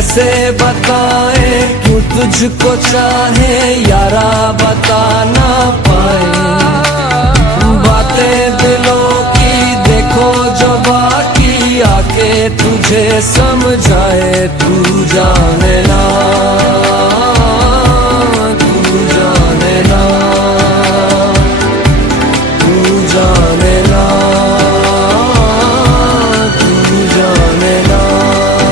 कैसे बताए क्यों तुझको चाहे यारा, बता ना पाए बातें दिलों की। देखो जो बाकी आके तुझे समझाए, तू जाने ना।